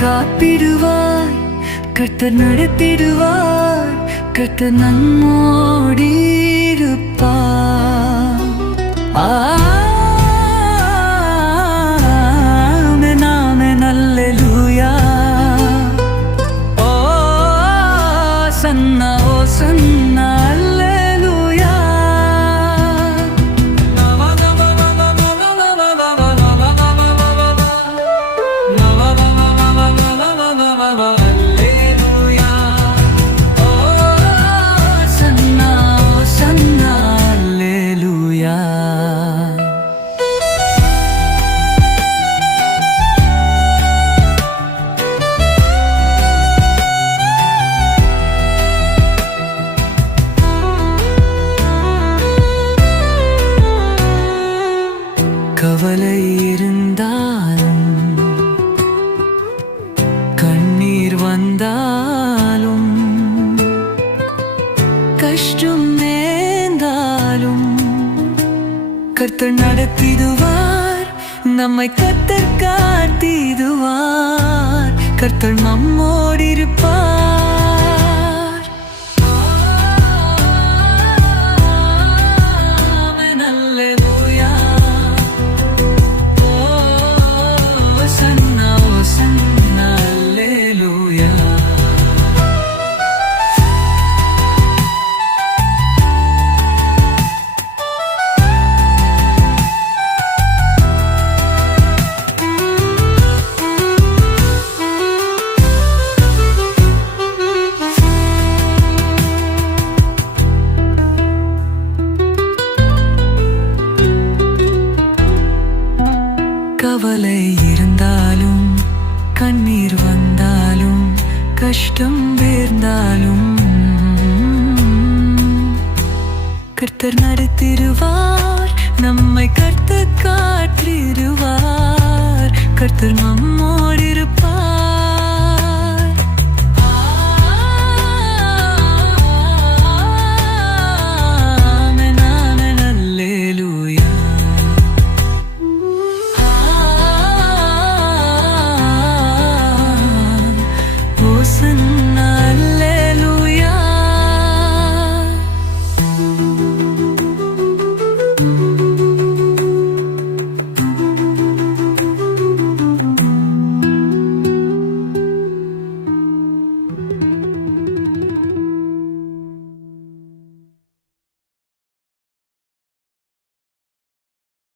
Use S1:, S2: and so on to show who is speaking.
S1: காப்பிடுவார் கர்த்தர் நடத்திடுவார் கர்த்தர் நம்மோடிருப்பார். ஆ. கவலை இருந்தாலும் கண்ணீர் வந்தாலும் கஷ்டம் நேர்ந்தாலும் கர்த்தர் நடத்திடுவார் நம்மை கத்தர் காத்திடுவார் கர்த்தர் நம்மோடு கவலை இருந்தாலும் கண்ணீர் வந்தாலும் கஷ்டம் வேர்ந்தாலும். கர்த்தர் நடத்திருவார் நம்மை கர்த்து காற்றிருவார் கர்த்தர் நம்ம